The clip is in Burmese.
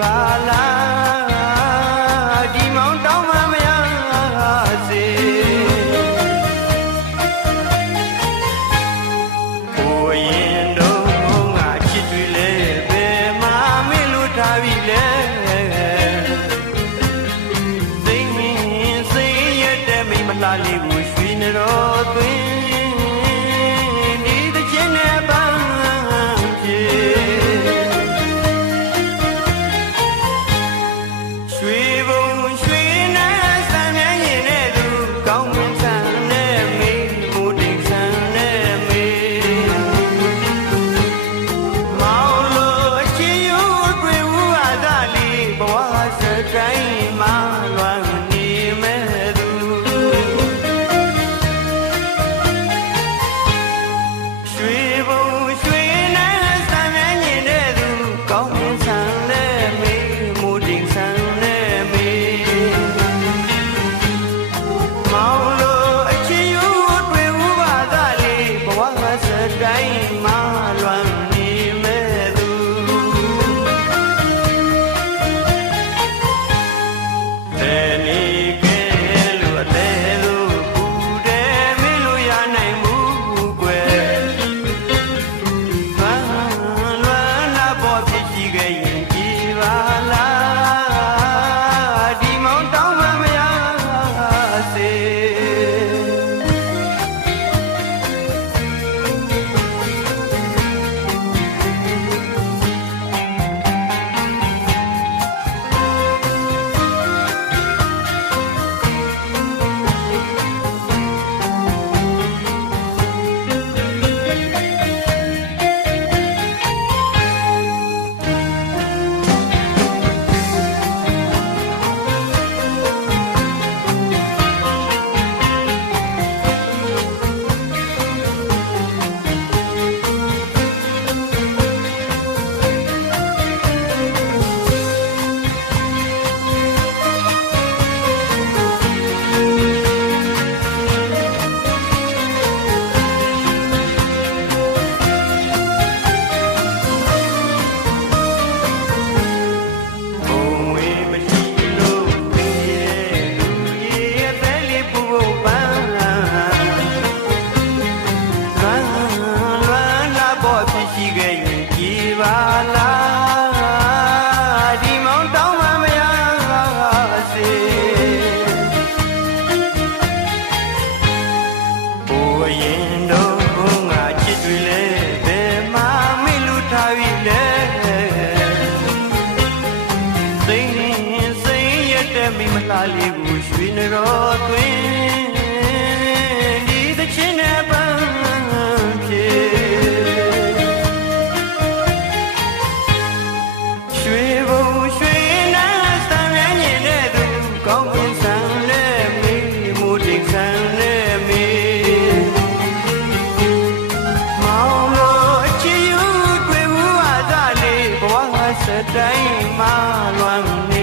ပါလားဒီမောင်တောင်းမှမရစေကိုရင်တို့ငါချစ်တွေလဲဘယ်မှာမင်းလို့ထားပြီလဲစိတ်မင်းစိတ်ရတဲ့မိမလှလေးကိုရွှေနေတော့သွင်းမိမလားလေးကိုရွှေနေတော့သွင်းဒီသချင်းနဲ့ပန်းဖြေရွှေဘုံရွှေနာစံမြန်းနေတဲ့သူကောင်းကင်ဆန်နဲ့မေးမိုးတိမ်ဆန်နဲ့မေးမောင်လို့အချစ်ယူတွေ့ဘူးအသာလေးဘဝစတိုင်းမှလွမ်း